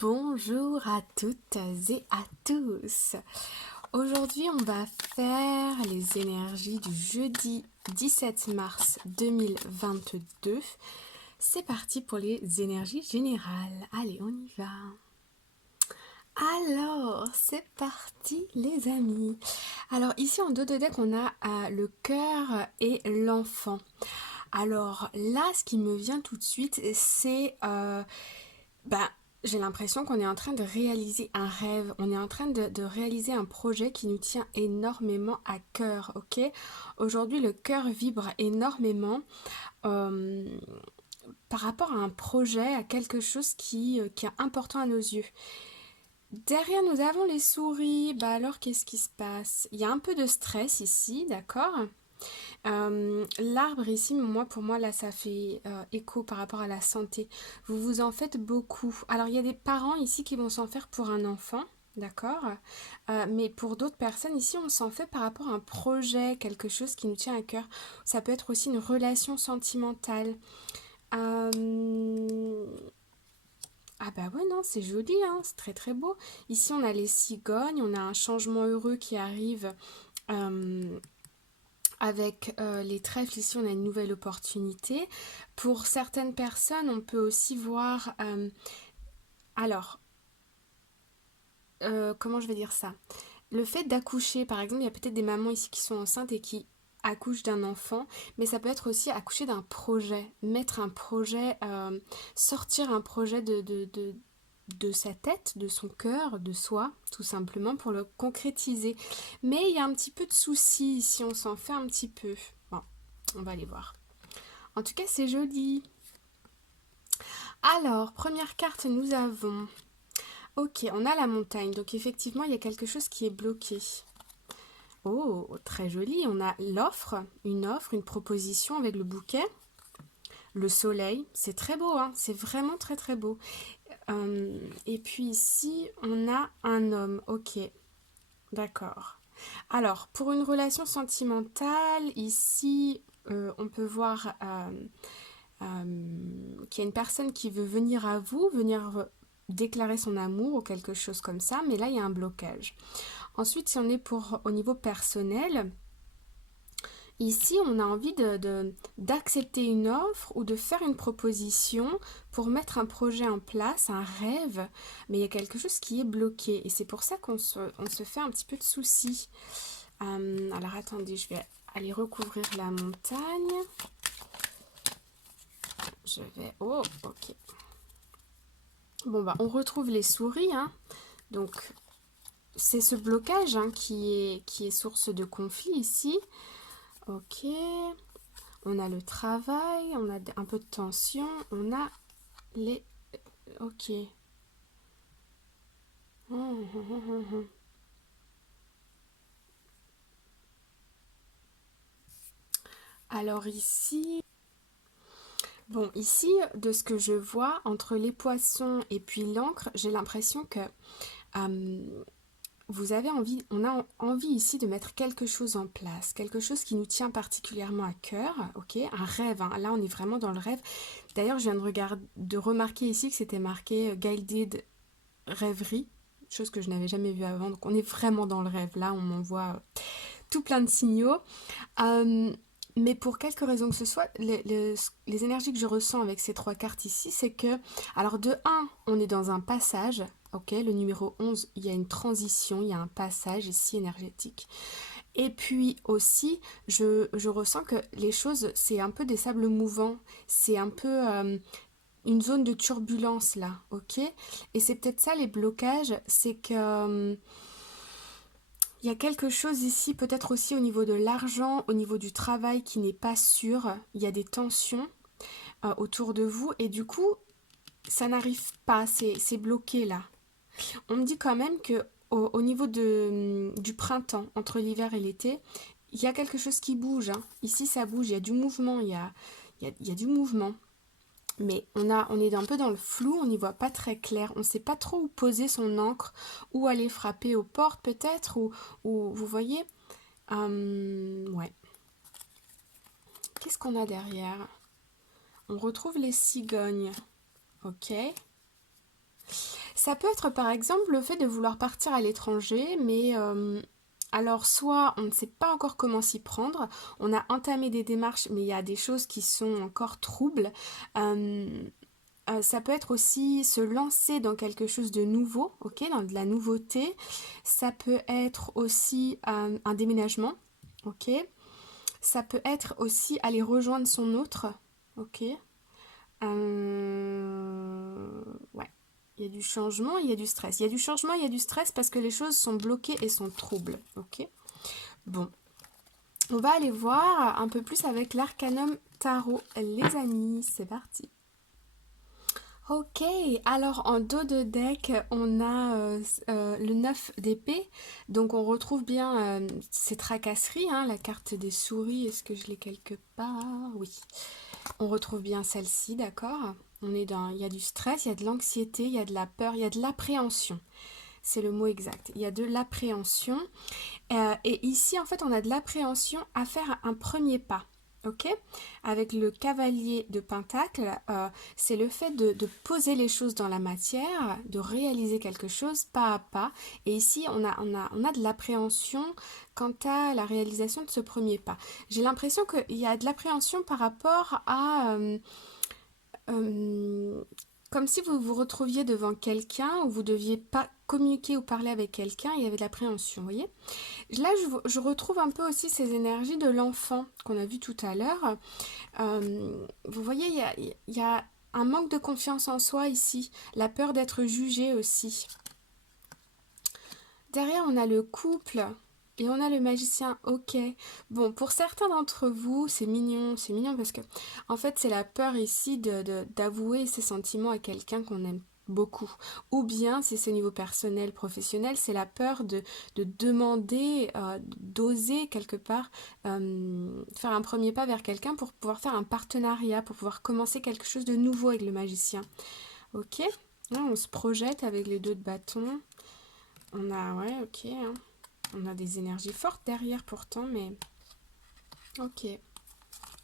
Bonjour à toutes et à tous. Aujourd'hui, on va faire les énergies du jeudi 17 mars 2022. C'est parti pour les énergies générales. Allez, on y va. Alors, c'est parti les amis. Alors ici en dos de deck, on a le cœur et l'enfant. Alors là, ce qui me vient tout de suite, c'est j'ai l'impression qu'on est en train de réaliser un rêve, on est en train de réaliser un projet qui nous tient énormément à cœur, ok? Aujourd'hui, le cœur vibre énormément euh, par rapport à un projet, à quelque chose qui est important à nos yeux. Derrière, nous avons les souris. Bah alors, qu'est-ce qui se passe? Il y a un peu de stress ici, d'accord? L'arbre ici, pour moi, là, ça fait écho par rapport à la santé. Vous vous en faites beaucoup. Alors, il y a des parents ici qui vont s'en faire pour un enfant, d'accord? Mais pour d'autres personnes ici, on s'en fait par rapport à un projet, quelque chose qui nous tient à cœur. Ça peut être aussi une relation sentimentale. Euh, Ah bah ouais, non, c'est joli, hein, c'est très très beau. Ici, on a les cigognes, on a un changement heureux qui arrive. euh, Avec les trèfles, ici, on a une nouvelle opportunité. Pour certaines personnes, on peut aussi voir... alors, comment je vais dire ça? Le fait d'accoucher, par exemple, il y a peut-être des mamans ici qui sont enceintes et qui accouchent d'un enfant, mais ça peut être aussi accoucher d'un projet, mettre un projet, sortir un projet de sa tête, de son cœur, de soi, tout simplement, pour le concrétiser. Mais il y a un petit peu de soucis ici, on s'en fait un petit peu. Bon, on va aller voir. En tout cas, c'est joli. Alors, première carte, nous avons... Ok, on a la montagne, donc effectivement, il y a quelque chose qui est bloqué. Oh, très joli. On a l'offre, une proposition avec le bouquet. Le soleil, c'est très beau, hein, c'est vraiment très très beau. Et puis ici, on a un homme. Ok, d'accord. Alors, pour une relation sentimentale, ici, on peut voir qu'il y a une personne qui veut venir à vous, venir déclarer son amour ou quelque chose comme ça, mais là, il y a un blocage. Ensuite, si on est au niveau personnel, ici, on a envie d'accepter une offre ou de faire une proposition pour mettre un projet en place, un rêve, mais il y a quelque chose qui est bloqué et c'est pour ça on se fait un petit peu de soucis. Alors attendez, je vais aller recouvrir la montagne. Je vais... Oh, ok. Bon, bah, on retrouve les souris, hein. Donc, c'est ce blocage hein, qui est source de conflit ici. Ok. On a le travail, on a un peu de tension, on a les... Ok. Alors ici... Bon, ici, de ce que je vois, entre les poissons et puis l'encre, j'ai l'impression que vous avez envie, on a envie ici de mettre quelque chose en place, quelque chose qui nous tient particulièrement à cœur, ok, un rêve, hein. Là on est vraiment dans le rêve. D'ailleurs, je viens de remarquer ici que c'était marqué Guided Rêverie, chose que je n'avais jamais vue avant, donc on est vraiment dans le rêve, là on m'envoie tout plein de signaux. Euh, mais pour quelque raison que ce soit, les énergies que je ressens avec ces trois cartes ici, c'est que, alors de un, on est dans un passage, ok, le numéro 11, il y a une transition, il y a un passage ici énergétique. Et puis aussi, je ressens que les choses, c'est un peu des sables mouvants, c'est un peu une zone de turbulence là, ok. Et c'est peut-être ça les blocages, c'est que... il y a quelque chose ici, peut-être aussi au niveau de l'argent, au niveau du travail qui n'est pas sûr. Il y a des tensions autour de vous et du coup, ça n'arrive pas, c'est bloqué là. On me dit quand même que au niveau du printemps, entre l'hiver et l'été, il y a quelque chose qui bouge, hein. Ici, ça bouge, il y a du mouvement, il y a du mouvement. Mais on est un peu dans le flou, on n'y voit pas très clair, on ne sait pas trop où poser son encre, où aller frapper aux portes peut-être, ou vous voyez. Ouais. Qu'est-ce qu'on a derrière? On retrouve les cigognes. Ok. Ça peut être par exemple le fait de vouloir partir à l'étranger, mais alors soit on ne sait pas encore comment s'y prendre, on a entamé des démarches, mais il y a des choses qui sont encore troubles. Euh, Ça peut être aussi se lancer dans quelque chose de nouveau, ok, dans de la nouveauté. Ça peut être aussi un déménagement, ok. Ça peut être aussi aller rejoindre son autre, ok. Ouais, il y a du changement, il y a du stress. Il y a du changement, il y a du stress parce que les choses sont bloquées et sont troubles, ok. Bon, on va aller voir un peu plus avec l'arcanum tarot, les amis. C'est parti. Ok, alors en dos de deck, on a le 9 d'épée. Donc on retrouve bien ces tracasseries, hein, la carte des souris. Est-ce que je l'ai quelque part? Oui. On retrouve bien celle-ci, d'accord? Il y a du stress, il y a de l'anxiété, il y a de la peur, il y a de l'appréhension. C'est le mot exact. Il y a de l'appréhension. Et ici, en fait, on a de l'appréhension à faire un premier pas. Ok. Avec le cavalier de Pentacle, c'est le fait de poser les choses dans la matière, de réaliser quelque chose pas à pas. Et ici, on a de l'appréhension quant à la réalisation de ce premier pas. J'ai l'impression qu'il y a de l'appréhension par rapport à euh, comme si vous vous retrouviez devant quelqu'un où vous deviez pas communiquer ou parler avec quelqu'un, il y avait de l'appréhension, vous voyez? Là, je retrouve un peu aussi ces énergies de l'enfant qu'on a vu tout à l'heure. Vous voyez, il y a un manque de confiance en soi ici, la peur d'être jugé aussi. Derrière, on a le couple et on a le magicien. Ok. Bon, pour certains d'entre vous, c'est mignon parce que, en fait, c'est la peur ici d'avouer ses sentiments à quelqu'un qu'on aime beaucoup. Ou bien, si c'est au niveau personnel, professionnel, c'est la peur de demander, d'oser quelque part faire un premier pas vers quelqu'un pour pouvoir faire un partenariat, pour pouvoir commencer quelque chose de nouveau avec le magicien. Ok. Là, on se projette avec les deux de bâton. On a, ouais, ok, hein. On a des énergies fortes derrière pourtant, mais ok,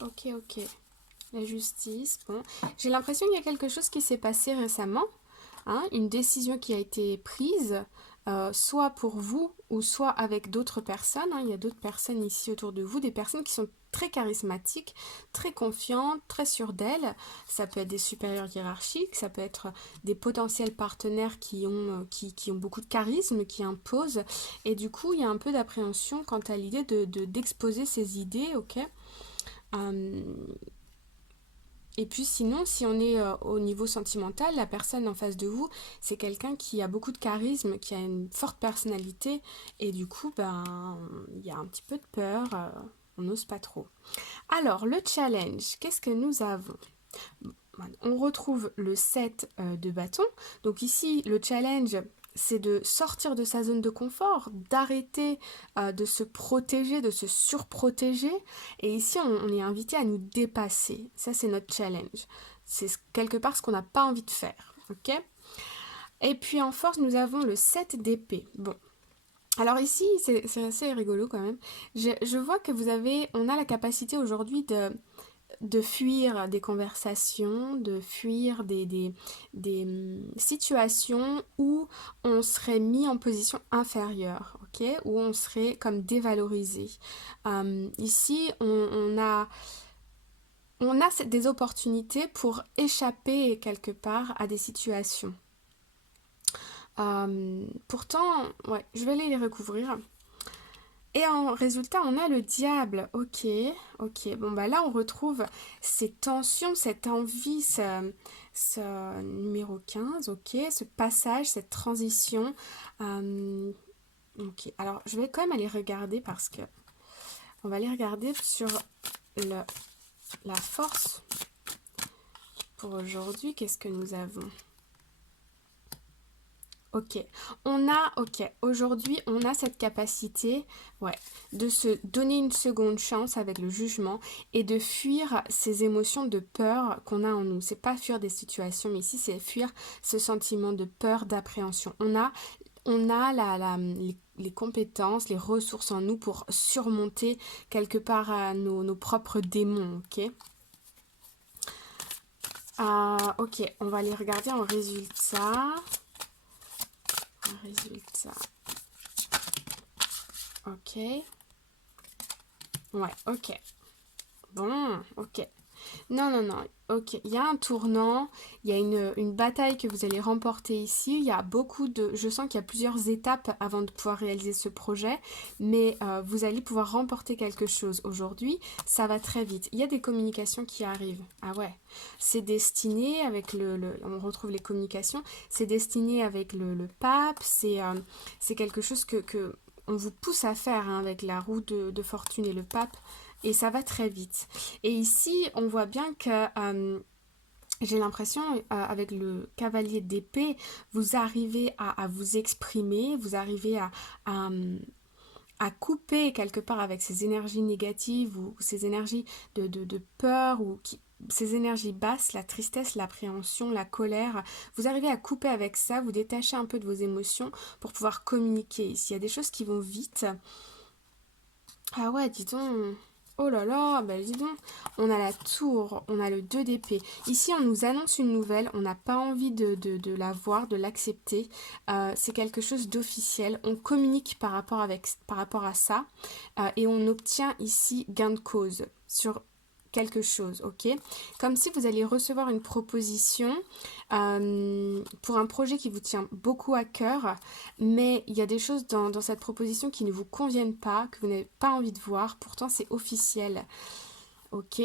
ok. La justice, bon. J'ai l'impression qu'il y a quelque chose qui s'est passé récemment, hein, une décision qui a été prise, soit pour vous ou soit avec d'autres personnes, hein. Il y a d'autres personnes ici autour de vous, des personnes qui sont très charismatiques, très confiantes, très sûres d'elles. Ça peut être des supérieurs hiérarchiques, ça peut être des potentiels partenaires qui ont beaucoup de charisme, qui imposent. Et du coup, il y a un peu d'appréhension quant à l'idée d'exposer ses idées, ok. Euh, et puis sinon, si on est au niveau sentimental, la personne en face de vous, c'est quelqu'un qui a beaucoup de charisme, qui a une forte personnalité, et du coup, ben, il y a un petit peu de peur, on n'ose pas trop. Alors, le challenge, qu'est-ce que nous avons? On retrouve le 7 de bâton. Donc ici, le challenge, c'est de sortir de sa zone de confort, d'arrêter de se protéger, de se surprotéger. Et ici, on est invité à nous dépasser. Ça, c'est notre challenge. C'est quelque part ce qu'on n'a pas envie de faire. Ok. Et puis en force, nous avons le 7 d'épée. Bon. Alors ici, c'est assez rigolo quand même. Je vois que on a la capacité aujourd'hui de fuir des conversations, de fuir des situations où on serait mis en position inférieure, ok, où on serait comme dévalorisé. Ici, on a des opportunités pour échapper quelque part à des situations. Pourtant, ouais, je vais aller les recouvrir. Et en résultat, on a le diable. Ok, ok. Bon, bah là, on retrouve ces tensions, cette envie, ce numéro 15, ok, ce passage, cette transition. Ok, alors je vais quand même aller regarder parce que on va aller regarder sur le, la force pour aujourd'hui. Qu'est-ce que nous avons? Ok, aujourd'hui, on a cette capacité, ouais, de se donner une seconde chance avec le jugement et de fuir ces émotions de peur qu'on a en nous. C'est pas fuir des situations, mais ici, c'est fuir ce sentiment de peur, d'appréhension. On a les compétences, les ressources en nous pour surmonter quelque part nos propres démons, ok? Ok, on va aller regarder en résultat. résultat. Ok. Ouais, ok. Bon, ok. Non, non, non. Ok, il y a un tournant, il y a une bataille que vous allez remporter ici. Il y a beaucoup de... Je sens qu'il y a plusieurs étapes avant de pouvoir réaliser ce projet, mais vous allez pouvoir remporter quelque chose aujourd'hui. Ça va très vite. Il y a des communications qui arrivent. Ah ouais. C'est destiné avec on retrouve les communications. C'est destiné avec le pape. C'est quelque chose que on vous pousse à faire hein, avec la roue de fortune et le pape. Et ça va très vite. Et ici, on voit bien que j'ai l'impression, avec le cavalier d'épée, vous arrivez à vous exprimer, vous arrivez à, à couper quelque part avec ces énergies négatives ou ces énergies de peur ou ces énergies basses, la tristesse, l'appréhension, la colère. Vous arrivez à couper avec ça, vous détachez un peu de vos émotions pour pouvoir communiquer. Ici, il y a des choses qui vont vite. Ah ouais, dis donc. Oh là là, bah dis donc. On a la tour, on a le 2 d'épée. Ici, on nous annonce une nouvelle, on n'a pas envie de la voir, de l'accepter. C'est quelque chose d'officiel. On communique par rapport à ça et on obtient ici gain de cause sur quelque chose, ok? Comme si vous alliez recevoir une proposition pour un projet qui vous tient beaucoup à cœur, mais il y a des choses dans cette proposition qui ne vous conviennent pas, que vous n'avez pas envie de voir, pourtant c'est officiel, ok?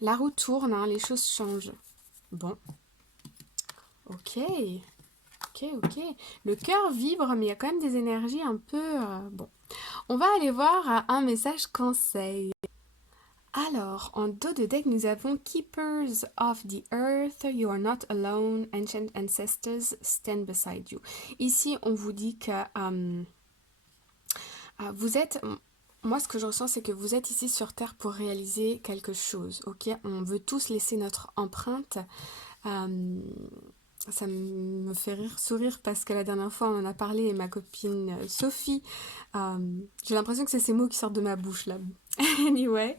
La roue tourne, hein, les choses changent. Bon, ok, ok. Le cœur vibre, mais il y a quand même des énergies un peu... bon, on va aller voir un message conseil. Alors, en dos de deck, nous avons Keepers of the Earth, You are not alone, Ancient Ancestors stand beside you. Ici, on vous dit que vous êtes... Moi, ce que je ressens, c'est que vous êtes ici sur Terre pour réaliser quelque chose, ok? On veut tous laisser notre empreinte. Ça me fait sourire parce que la dernière fois on en a parlé et ma copine Sophie, j'ai l'impression que c'est ces mots qui sortent de ma bouche là. Anyway,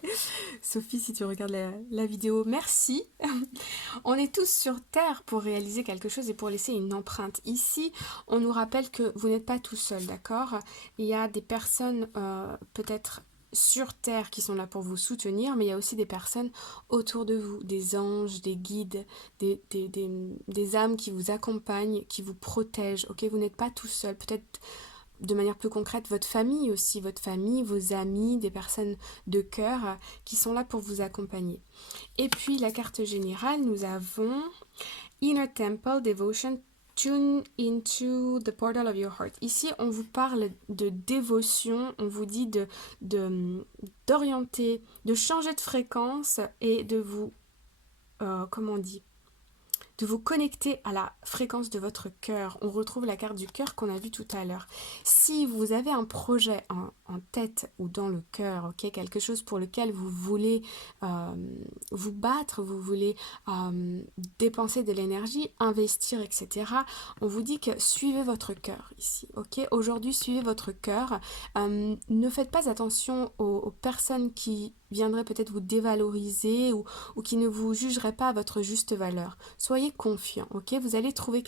Sophie, si tu regardes la vidéo, merci. On est tous sur Terre pour réaliser quelque chose et pour laisser une empreinte. Ici, on nous rappelle que vous n'êtes pas tout seul, d'accord? Il y a des personnes peut-être sur Terre qui sont là pour vous soutenir, mais il y a aussi des personnes autour de vous, des anges, des guides, des âmes qui vous accompagnent, qui vous protègent, ok? Vous n'êtes pas tout seul, peut-être de manière plus concrète, votre famille aussi, votre famille, vos amis, des personnes de cœur qui sont là pour vous accompagner. Et puis la carte générale, nous avons Inner Temple Devotion, Tune into the portal of your heart. Ici, on vous parle de dévotion, on vous dit d'orienter, de changer de fréquence et de vous, comment on dit, de vous connecter à la fréquence de votre cœur. On retrouve la carte du cœur qu'on a vue tout à l'heure. Si vous avez un projet en tête ou dans le cœur, ok, quelque chose pour lequel vous voulez vous battre, vous voulez dépenser de l'énergie, investir, etc., on vous dit que suivez votre cœur ici, ok? Aujourd'hui, suivez votre cœur. Ne faites pas attention aux personnes qui viendraient peut-être vous dévaloriser ou qui ne vous jugeraient pas à votre juste valeur. Soyez confiant, ok? Vous allez trouver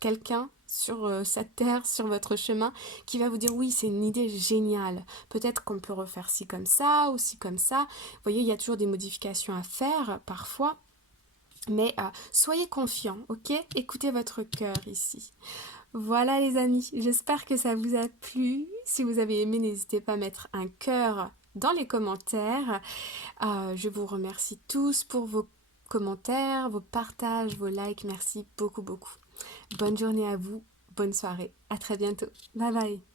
quelqu'un sur cette terre, sur votre chemin, qui va vous dire oui, c'est une idée géniale. Peut-être qu'on peut refaire ci comme ça ou ci comme ça. Vous voyez, il y a toujours des modifications à faire parfois. Mais soyez confiants, ok? Écoutez votre cœur ici. Voilà les amis, j'espère que ça vous a plu. Si vous avez aimé, n'hésitez pas à mettre un cœur dans les commentaires. Je vous remercie tous pour vos commentaires, vos partages, vos likes. Merci beaucoup, beaucoup. Bonne journée à vous, bonne soirée. À très bientôt. Bye bye.